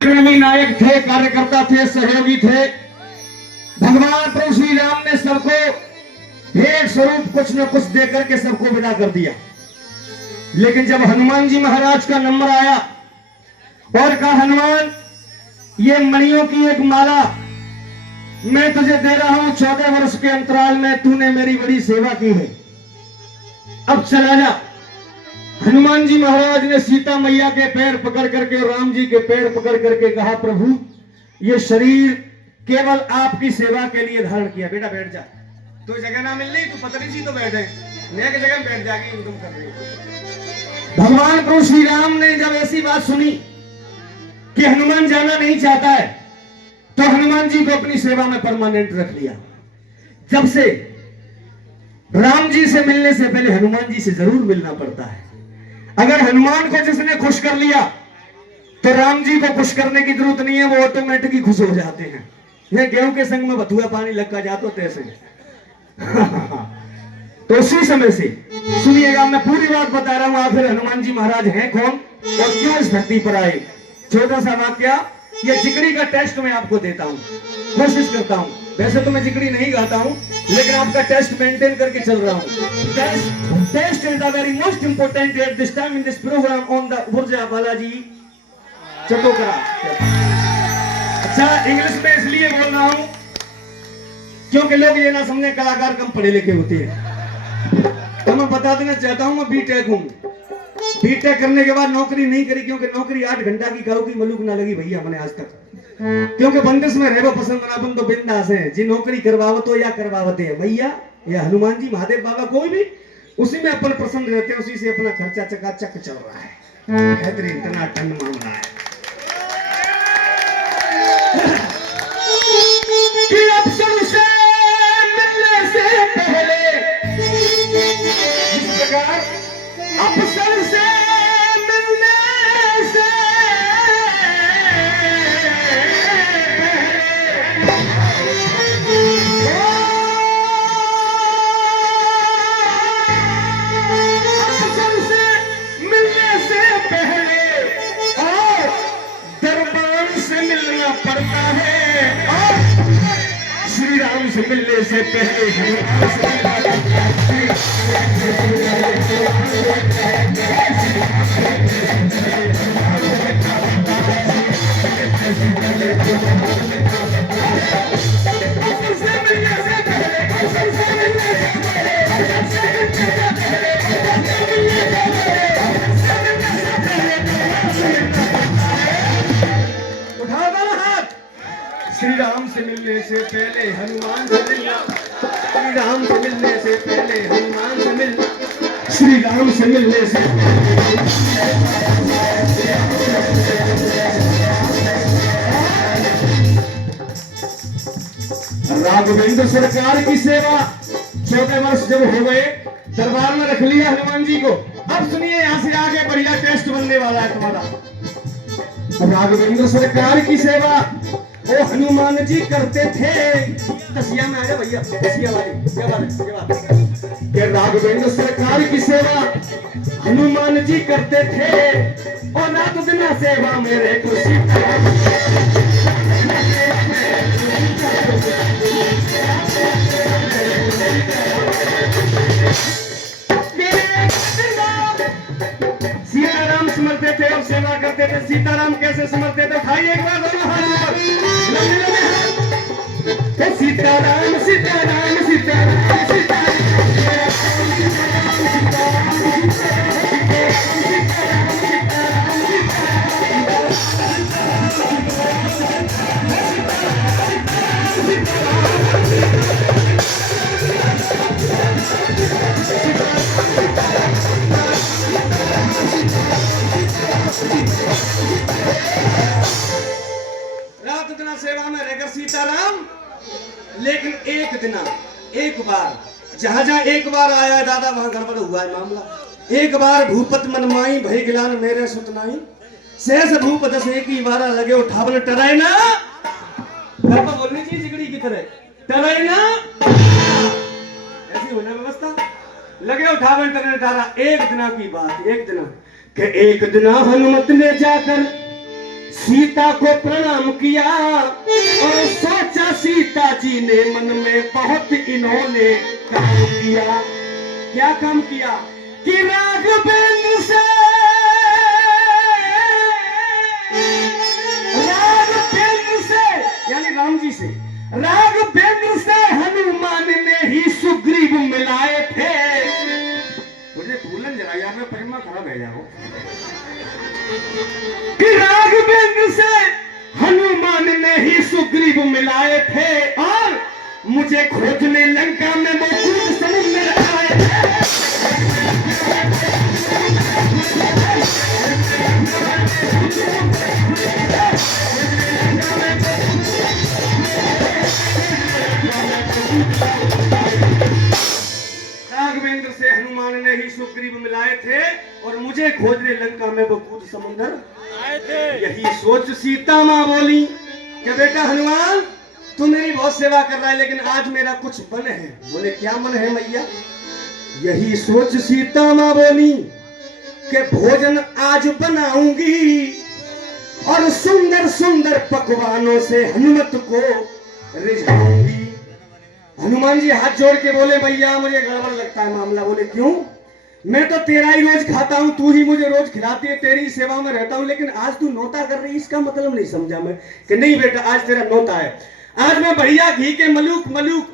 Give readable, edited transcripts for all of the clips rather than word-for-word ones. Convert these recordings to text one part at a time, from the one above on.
प्रेमी नायक थे, कार्यकर्ता थे, सहयोगी थे। भगवान प्रभु श्री राम ने सबको भेंट स्वरूप कुछ न कुछ देकर के सबको विदा कर दिया। लेकिन जब हनुमान जी महाराज का नंबर आया और कहा, हनुमान ये मणियों की एक माला मैं तुझे दे रहा हूं, 14 वर्ष के अंतराल में तूने मेरी बड़ी सेवा की है, अब चला जा। हनुमान जी महाराज ने सीता मैया के पैर पकड़ करके और राम जी के पैर पकड़ करके कहा, प्रभु ये शरीर केवल आपकी सेवा के लिए धारण किया, बेटा बैठ जा। तो जगह ना मिल रही तो पतली सी तो बैठ जाए, नया की जगह बैठ जाके तुम कर रही। भगवान प्रभु श्री राम ने जब ऐसी बात सुनी कि हनुमान जाना नहीं चाहता है, तो हनुमान जी को अपनी सेवा में परमानेंट रख लिया। जब से राम जी से मिलने से पहले हनुमान जी से जरूर मिलना पड़ता है। अगर हनुमान को जिसने खुश कर लिया तो राम जी को खुश करने की जरूरत नहीं है, वो ऑटोमेटिकली खुश हो जाते हैं। ये गेहूं के संग में बथुआ पानी लग जातो तैसे। तो उसी समय से सुनिएगा, मैं पूरी बात बता रहा हूं। आखिर हनुमान जी महाराज हैं कौन और क्यों इस धरती पर आए। छोटा सा वाक्य, ये जिगरी का टेस्ट मैं आपको देता हूं, कोशिश करता हूं। वैसे तो मैं जिगरी नहीं गाता हूं, लेकिन आपका टेस्ट मेंटेन करके चल रहा हूं। Test is the very most important at this time in this programme on the बुर्जा बालाजी चटोकरा। अच्छा, इंग्लिश में इसलिए बोल रहा हूं क्योंकि लोग ये ना समझे कलाकार कम पढ़े लिखे होते हैं। तो मैं बता देना चाहता हूं, मैं बीटेक हूं। बीटेक करने के बाद नौकरी नहीं करी, क्योंकि नौकरी 8 घंटा की कहो की मलूक ना लगी भैया मैंने आज तक। क्योंकि बंदिश में रहबो पसंद बनाबन तो बिंदास है। जी नौकरी करवावतो या करवावते है भैया, या हनुमान जी महादेव बाबा कोई भी, उसी में अपन पसंद रहते हैं, उसी से अपना खर्चा चकाचक चल रहा है। बेहतरीन इतना टन मामला है कि अफसर से मिलने से पहले इस प्रकार अफसर से मिलने से पहले और दरबार से मिलना पड़ता है, और श्री राम से मिलने से पहले हनुमान से श्री राम से मिलने से पहले हनुमान से मिलना, श्री राम से मिलने से पहले हनुमान से मिलना, श्री राम से मिलने से राघवेंद्र सरकार की सेवा 14 वर्ष जब हो गए, दरबार में रख लिया हनुमान जी को। अब सुनिए, यहां से आगे बढ़िया टेस्ट बनने वाला है तुम्हारा। राघवेंद्र सरकार की सेवा वो हनुमान जी करते थे। तसिया में आ जा भैया, तसिया वाली क्या बात है, क्या बात है कि राघवेंद्र सरकार की सेवा हनुमान जी करते थे, और ना तो बिना सेवा मेरे खुशी। सीताराम स्मरते थे और सेवा करते थे। सीताराम कैसे स्मरते थे? खाइए एक बार दोनों हाथ ऊपर। सीताराम सीताराम सीताराम सीताराम रात दिन सेवा में रहकर सीताराम। लेकिन एक बार जहां एक बार आया दादा, वहां गड़बड़ हुआ है मामला। एक बार भूपत मनमाई भई गिलान मेरे सुतनाई, सहस भूप दस एक ही बारा लगे उठावन टराए ना। घर पर बोलनी चाहिए जिगड़ी की तरह, टराए ना ऐसी होना व्यवस्था। लगे उठावन टराए तारा। एक दिन की बात, एक दिन के एक दिन हनुमत ने जाकर सीता को प्रणाम किया और सोचा सीता जी ने मन में बहुत इन्होंने काम किया। क्या काम किया कि राघवेंद्र से यानी राम जी से राघवेंद्र से हनुमान ने ही सुग्रीव मिलाए थे। मुझे भूलन जरा यार, मैं परिमा खराब है जाओ कि राघवेंद्र से हनुमान ने ही सुग्रीव मिलाए थे और मुझे खोजने लंका में मौजूद समुद्र आए थे। राघवेंद्र से हनुमान ने ही सुग्रीव मिलाए थे और मुझे खोजने लंका में वो कूद समुद्र आए थे। यही सोच सीता माँ बोली कि बेटा हनुमान तू मेरी बहुत सेवा कर रहा है, लेकिन आज मेरा कुछ मन है। बोले क्या मन है मैया? यही सोच सीता माँ बोली कि भोजन आज बनाऊंगी और सुंदर सुंदर पकवानों से हनुमत को रिझाऊंगी। हनुमान जी हाथ जोड़ के बोले भैया मुझे गड़बड़ लगता है मामला। बोले क्यों? मैं तो तेरा ही रोज खाता हूँ, तू ही मुझे रोज खिलाती है, तेरी ही सेवा में रहता हूँ, लेकिन आज तू नौता कर रही, इसका मतलब नहीं समझा मैं। कि नहीं बेटा आज तेरा नौता है, आज मैं बढ़िया घी के मलूक मलूक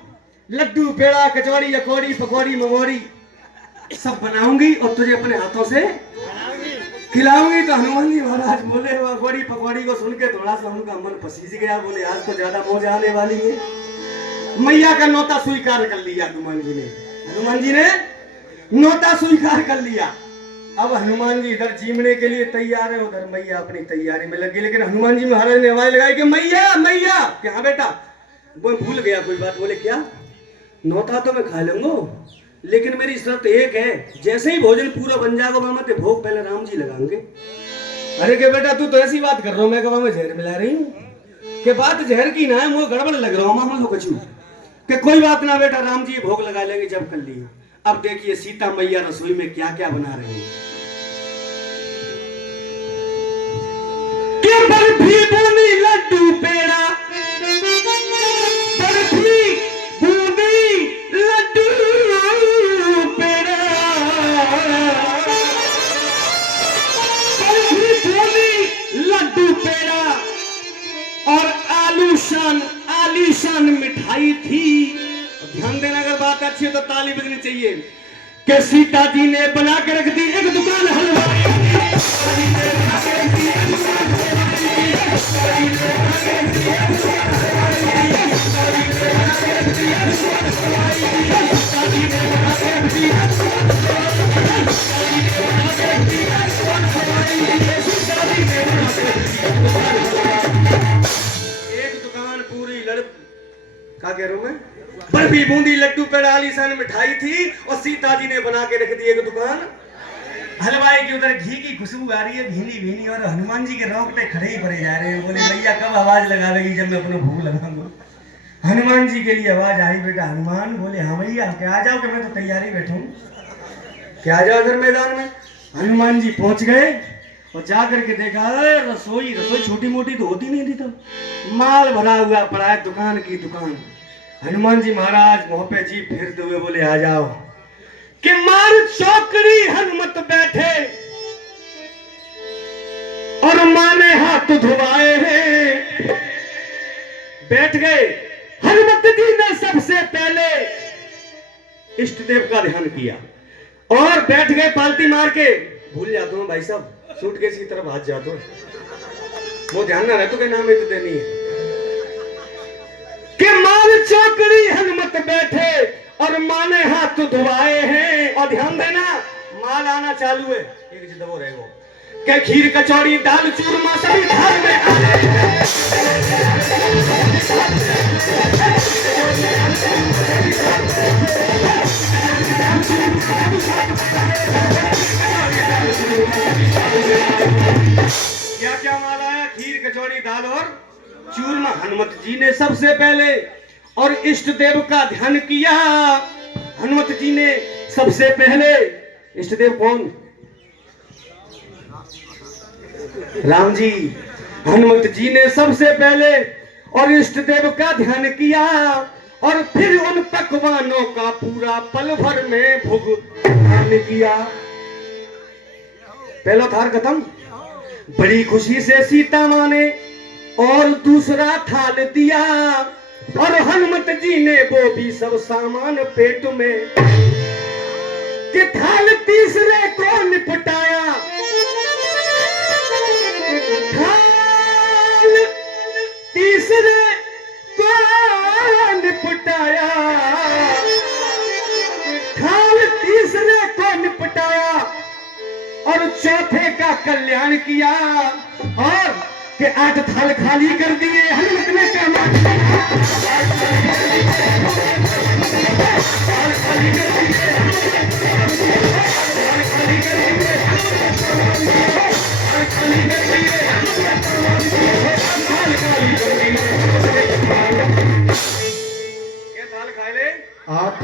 लड्डू पेड़ा कचौड़ी अकौड़ी पकौड़ी ममौड़ी सब बनाऊंगी और तुझे अपने हाथों से खिलाऊंगी। तो हनुमान जी महाराज बोले अकौड़ी पकौड़ी को सुन के थोड़ा सा उनका मन पसीज गया। बोले आज तो ज्यादा मौज आने वाली है। मैया का नौता स्वीकार कर लिया हनुमान जी ने। हनुमान जी ने नौता स्वीकार कर लिया। अब हनुमान जी इधर जीमने के लिए तैयार है, उधर मैया अपनी तैयारी में लगी। लेकिन हनुमान जी महाराज ने आवाज लगाई कि मैया मैया। क्या बेटा? वो भूल गया कोई बात। बोले क्या? नौता तो मैं खा लूंगा, लेकिन मेरी शर्त एक है, जैसे ही भोजन पूरा बन जाएगा मैं ते भोग पहले राम जी लगाएंगे। अरे के बेटा तू तो ऐसी बात कर रहा हूं, मैं कहा मैं जहर मिला रही हूँ कि बात जहर की ना है, मुझे गड़बड़ लग रहा हूँ हम लोग कछू कि कोई बात ना बेटा राम जी भोग लगा लेंगे जब कर लिए। अब देखिए सीता मैया रसोई में क्या क्या बना रही है। बर्फी बूंदी लड्डू पेड़ा, बर्फी बूंदी लड्डू पेड़ा, बर्फी बूंदी लड्डू पेड़ा और आलीशान मिठाई थी। ध्यान देना, अगर बात अच्छी है तो ताली बजनी चाहिए। कि सीता जी ने बना के रख दी एक दुकान हलवाई की। एक दुकान पूरी क्या कह रहा हूं मैं? बर्फी बूंदी लड्डू पेड़ा आलीशान मिठाई थी और सीता जी ने बना के रख दी एक दुकान हलवाई की। उधर घी की खुशबू आ रही है भीनी भीनी और हनुमान जी के रोंगटे खड़े ही पड़े जा रहे हैं। बोले भैया कब आवाज लगावेगी जब मैं अपना भूख लगाऊंगा। हनुमान जी के लिए आवाज आई बेटा हनुमान। बोले हाँ भैया क्या आ जाओ कि मैं तो तैयारी बैठा हूँ, क्या आ जाओ इधर मैदान में। हनुमान जी पहुंच गए और जा करके देखा रसोई छोटी मोटी तो होती नहीं थी, तो माल भरा हुआ पड़ा है दुकान की दुकान। हनुमान जी महाराज मुंह पे जीभ फेरते हुए बोले आ जाओ। कि मार चौकड़ी हनुमत बैठे और माने हाथ धुआए हैं। बैठ गए। हनुमत जी ने सबसे पहले इष्ट देव का ध्यान किया और बैठ गए पालती मार के। भूल जाता हूँ भाई साहब, सूटकेस की तरफ हाथ जाता हूँ, वो ध्यान ना रहे तो क्या नाम है तो देनी है। कि मार चौकड़ी हनुमत बैठे और माने हाथ धुआए हैं। और ध्यान देना माल आना चालू है, एक जिद वो रहेगा कि खीर कचौड़ी दाल चूरमा सभी धार में आए हैं। क्या क्या माल आया? खीर कचौड़ी दाल और चूरमा। हनुमत जी ने सबसे पहले और इष्ट देव का ध्यान किया। हनुमत जी ने सबसे पहले, इष्ट देव कौन? राम जी। हनुमत जी ने सबसे पहले और इष्ट देव का ध्यान किया और फिर उन पकवानों का पूरा पल भर में भुगतान किया। पहला थार खत्म। बड़ी खुशी से सीता माँ ने और दूसरा थाल दिया और हनुमत जी ने वो भी सब सामान पेट में कि थाल तीसरे को निपटाया। थाल तीसरे को निपटाया। थाल तीसरे को निपटाया और चौथे का कल्याण किया और के 8 थाल खाली कर दिए। हनुमत ने क्या थाल खा ले आप।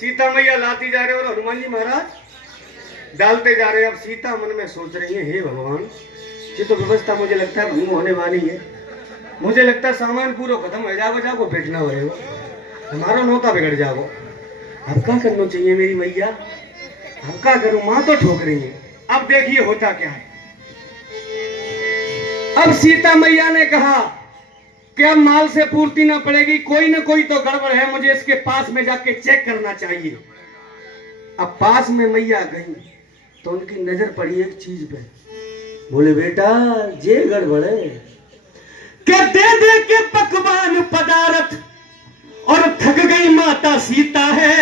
सीता मैया लाती जा रहे और हनुमान जी महाराज डालते जा रहे। अब सीता मन में सोच रही है, हे भगवान, ये तो व्यवस्था मुझे लगता है भंग होने वाली है। मुझे लगता है सामान पूरा खत्म हो जाओ, जाओ बैठना हो हमारा नौता बिगड़ जाओ। अब क्या करना चाहिए मेरी मैया? अब क्या करूं? माँ तो ठोक रही है। अब देखिए होता क्या है। अब सीता मैया ने कहा क्या माल से पूर्ति ना पड़ेगी, कोई ना कोई तो गड़बड़ है, मुझे इसके पास में जाके चेक करना चाहिए। अब पास में मैया गई तो उनकी नजर पड़ी एक चीज पे। बोले बेटा ये गड़बड़ है क्या? दे दे के पकवान पदार्थ और थक गई माता सीता है।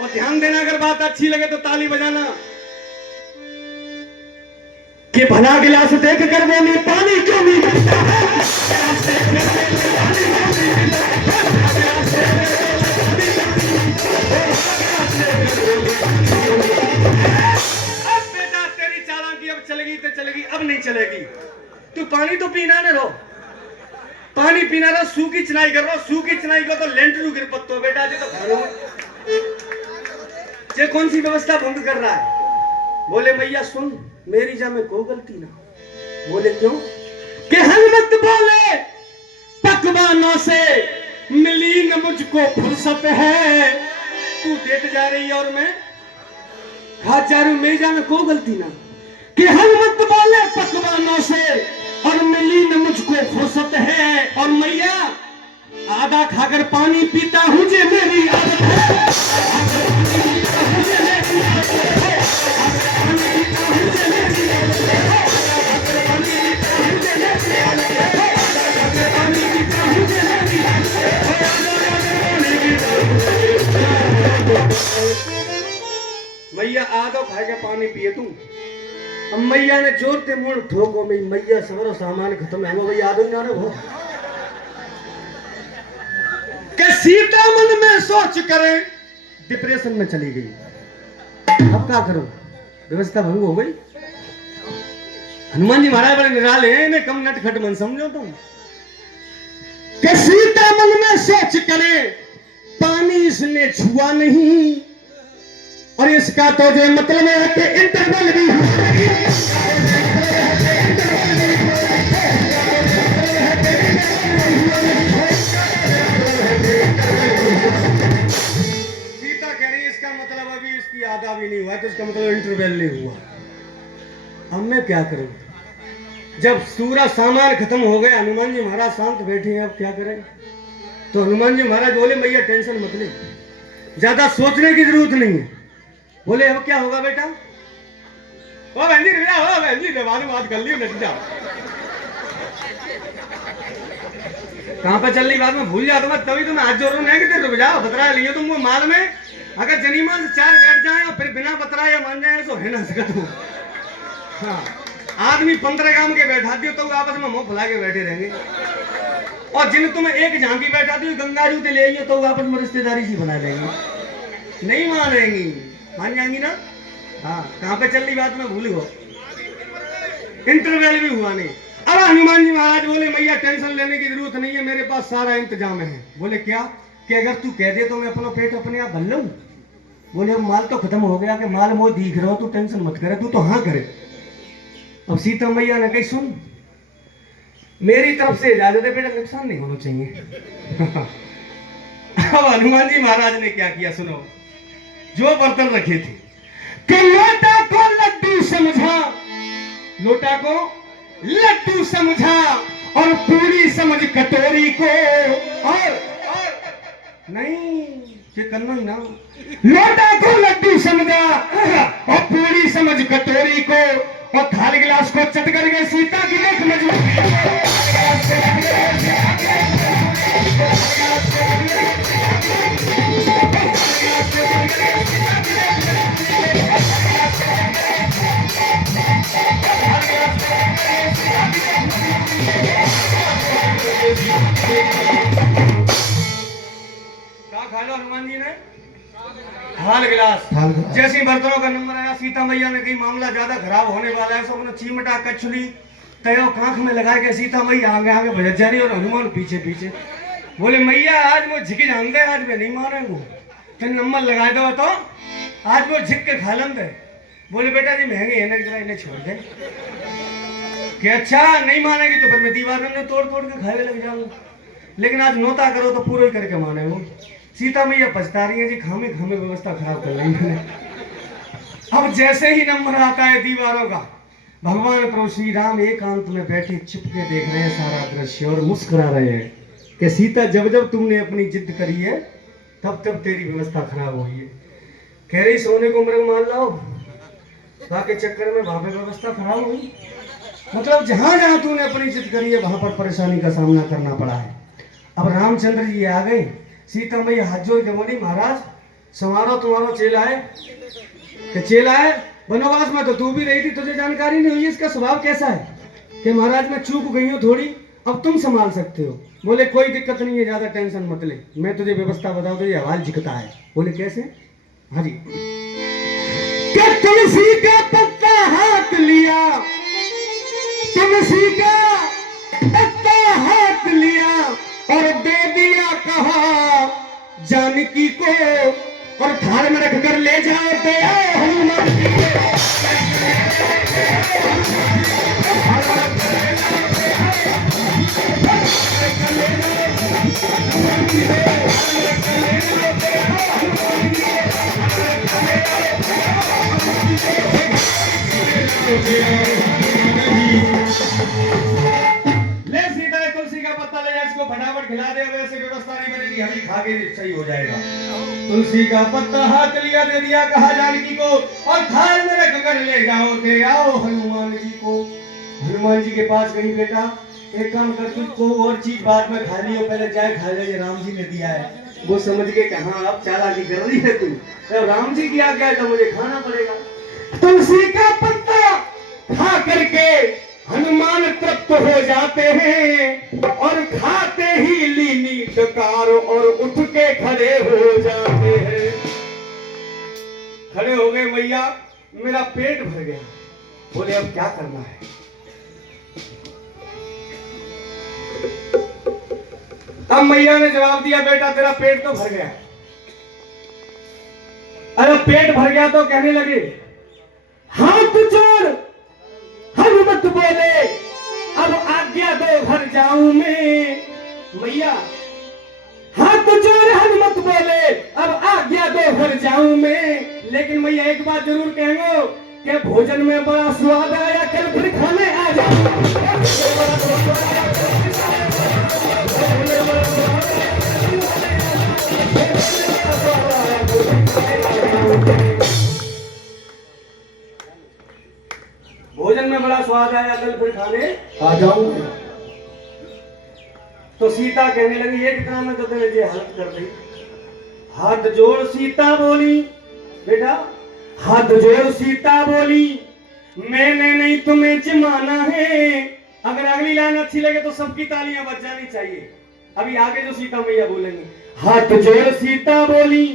और ध्यान देना, अगर बात अच्छी लगे तो ताली बजाना। कि भला गिलास देख कर वो नहीं पानी क्यों नहीं मिलता है? अब बेटा तेरी चालाकी अब चलेगी तो चलेगी, अब नहीं चलेगी। तू पानी तो पीना ना रो, पानी पीना रहो, सूखी चिनाई कर रहा। सूखी चिनाई को तो लेंटरू गिर पत्तो बेटा जी। तो ये कौन सी व्यवस्था भंग कर रहा है? बोले मैया सुन, मेरी जा में को गलती ना। बोले क्यों? कि हनुमत बोले पकवानों से मिली न मुझको फुर्सत है। तू देते जा रही है और मैं खा जा रही हूं, मेरी जा में को गलती ना। कि हनुमत बोले पकवानों से और मिली न मुझको फुर्सत है। और मैया आधा खाकर पानी पीता हूं, जे मेरी आदत है। मैया आधा खा के पानी पिए तू। अब मैया ने जोर से मुड़ ठोको में मैया समरो सामान खत्म है। भाई याद ना रहो कि सीता मन में सोच करे डिप्रेशन में चली गई। अब क्या करूं? व्यवस्था भंग हो गई। हनुमान जी महाराज बड़े निराले हैं, इन्हें कम नटखट मन समझो तुम। कि सीता मन में सोच करे पानी इसने छुआ नहीं और इसका तो जो मतलब है कि इंटरवल भी सीता कह रही है इसका मतलब अभी इसकी आधा भी नहीं हुआ, तो इसका मतलब इंटरवल नहीं हुआ। अब मैं क्या करूं? जब पूरा सामान खत्म हो गया, हनुमान जी महाराज शांत बैठे हैं, अब क्या करें? तो हनुमान जी महाराज बोले मैया टेंशन मत ले, ज्यादा सोचने की जरूरत नहीं है। बोले अब क्या होगा बेटा? ओ बहन जी ओ बहन जी बात कर लियो, नट जाओ। कहां पर चल रही बात में भूल जाओ तो मैं, तभी तो मैं हाथ जोड़ रहा हूं कि रुक जाओ, बतरा लियो तुम। वो माल में अगर जनीमान से 4 बैठ जाए और फिर बिना बतरा या मान जाए तो है ना सकत हो। हाँ, आदमी 15 काम के बैठा दियो तो आपस में मुंह फुला के बैठे रहेंगे। और जिन तुम्हें एक झांकी बैठा दी गंगा जूते ले आइए तो आपस में रिश्तेदारी सी बना लेंगे, नहीं मानेंगी। मान जाएंगी ना? हाँ, कहां पे चल रही बात में भूल गो। इंटरवल भी हुआ नहीं। अब हनुमान जी महाराज बोले मैया टेंशन लेने की जरूरत नहीं है, मेरे पास सारा इंतजाम है। बोले क्या? कि अगर तू कह दे तो मैं अपना पेट अपने आप भर लूं। बोले अब माल तो खत्म हो गया, कि माल मोह दिख रहा हो, तू टेंशन मत करे, तू तो हाँ करे। अब सीता मैया ने कही सुन, मेरी तरफ से इजाजत है बेटा, नुकसान नहीं होना चाहिए। अब हनुमान जी महाराज ने क्या किया सुनो। जो बर्तन रखे थे कि लोटा को लड्डू समझा, लोटा को लड्डू समझा और पूरी समझ कटोरी को, और नहीं ये करना ही ना, लोटा को लड्डू समझा और पूरी समझ कटोरी को, और थाल गिलास को चट कर गए सीता की देख मजबूरी। क्या खा लो हनुमान जी ने? थाल गिलास। जैसे ही बर्तनों का नंबर आया, सीता मैया ने कही मामला ज्यादा खराब होने वाला है, सबने चीमटा कछुली तयो कांख में लगा के सीता मैया आगे आगे भजत जा रही और हनुमान पीछे पीछे। बोले मैया आज वो झिक जानते, आज वे नहीं मारे वो, तेन नंबर लगा दो तो आज वो झिक के खा लेंगे। बोले बेटा जी महंगे है ना, जरा इन्हें छोड़ दे। कि अच्छा नहीं मानेगी तो फिर मैं दीवार में तोड़ तोड़ के खाने लग जाऊंगा, लेकिन आज नोता करो तो पूरा ही करके माने वो। सीता मैया पछता रही है जी, खामे खामे व्यवस्था खराब कर रही मैंने। अब जैसे ही नंबर आता है दीवारों का, भगवान प्रभु श्री राम एकांत में बैठे चुपके देख रहे हैं सारा दृश्य और मुस्कुरा रहे हैं कि सीता जब जब तुमने अपनी जिद करी है तब तब तेरी व्यवस्था खराब हुई है। कह रही सोने को मृग मान लाओ, बाकी चक्कर में वहां पे व्यवस्था खराब हुई। मतलब जहां जहां तूने अपनी जिद करी है वहां पर परेशानी का सामना करना पड़ा है। अब रामचंद्र जी आ गए, सीता मैया हाथ जोड़ के बोली महाराज संवारो तुम्हारो चेला है। कि चेला है वनवास में तो तू भी रही थी, तुझे जानकारी नहीं हुई इसका स्वभाव कैसा है? कि महाराज मैं चूक गई हूँ थोड़ी, अब तुम संभाल सकते हो। बोले कोई दिक्कत नहीं है, ज्यादा टेंशन मत ले, मैं तुझे व्यवस्था बता दो, ये हवाल झिकता है। बोले कैसे? हाँ जी। कि तुलसी का पत्ता हाथ लिया, तुलसी का पत्ता हाथ लिया और दे दिया कहा जानकी को, और थाल में रख कर ले जाओ तो हनुमान जी को। ले सीधा तुलसी का पत्ता ले जा, इसको फटाफट खिला दे, वैसे व्यवस्था नहीं बनेगी, हमें खा के सही हो जाएगा। तुलसी का पत्ता हाथ लिया, दे दिया कहा जानकी को, और थाल में रख कर ले जाओ दे आओ हनुमान जी को। हनुमान जी के पास गई, बेटा एक काम कर, तुझको और चीज बाद में खा लियो, पहले जाए खा ले, राम जी ने दिया है। वो समझ के कहा अब चालाकी कर रही है तू, राम जी की आज्ञा है तो मुझे खाना पड़ेगा। तुलसी का पत्ता खा करके हनुमान तृप्त हो जाते हैं, और खाते ही लीनी डकार और उठ के खड़े हो जाते हैं। खड़े हो गए, मैया मेरा पेट भर गया। बोले अब क्या करना है? अब मैया ने जवाब दिया बेटा तेरा पेट तो भर गया। अरे पेट भर गया तो कहने लगे हाथ जोड़ हनुमत बोले अब आज्ञा दो घर जाऊं मैं। मैया हाथ जोड़ हनुमत बोले अब आज्ञा दो घर जाऊं मैं, लेकिन मैया एक बात जरूर कहेंगे कि भोजन में बड़ा स्वाद आया, कल फिर खाने आ जाओ। भोजन में बड़ा स्वाद आया, कल फिर खाने आ जाऊं। तो सीता कहने लगी ये कितना में तो तेरे ये हालत कर दी। हाथ जोड़ सीता बोली, बेटा हाथ जोड़ सीता बोली मैंने नहीं तुम्हें जमाना है। अगर अगली लाइन अच्छी लगे तो सबकी तालियां बज जानी चाहिए। अभी आगे जो सीता मैया बोलेंगे, हाथ जोड़ सीता बोली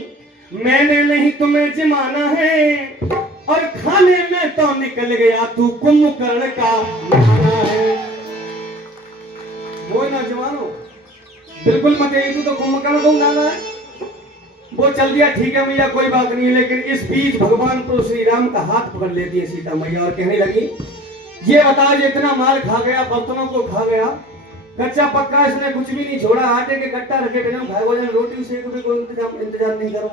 मैंने नहीं तुम्हें जमाना है, और खाने में तो निकल गया तू कुंभकर्ण का माना है। वो ना जवानो बिल्कुल मत तू तो कुंभकर्ण को गाना है। वो चल दिया, ठीक है मैया कोई बात नहीं है, लेकिन इस बीच भगवान तो श्री राम का हाथ पकड़ लेती है सीता मैया और कहने लगी ये बता ये इतना माल खा गया, बर्तनों को खा गया, कच्चा पक्का इसने कुछ भी नहीं छोड़ा, आटे के कट्टा रखे बिना खाए भोजन, रोटी से भी कोई इंतजाम नहीं करो,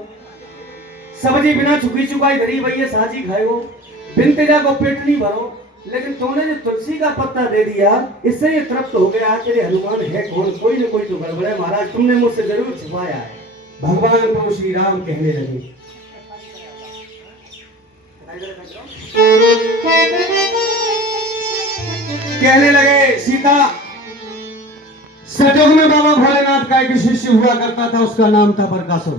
सब्जी बिना छुकी चुकाई धरी भैया साजी खाए हो, बिन तेजा को पेट नहीं भरो। लेकिन तुमने जो तुलसी का पत्ता दे दिया, इससे ये तृप्त हो गया। तेरे हनुमान है कौन, कोई न कोई तो गड़बड़ है महाराज, तुमने मुझसे जरूर छिपाया है। भगवान प्रभु श्री राम कहने लगे, सीता, सतयुग में बाबा भोलेनाथ का एक शिष्य हुआ करता था, उसका नाम था बरकासुर।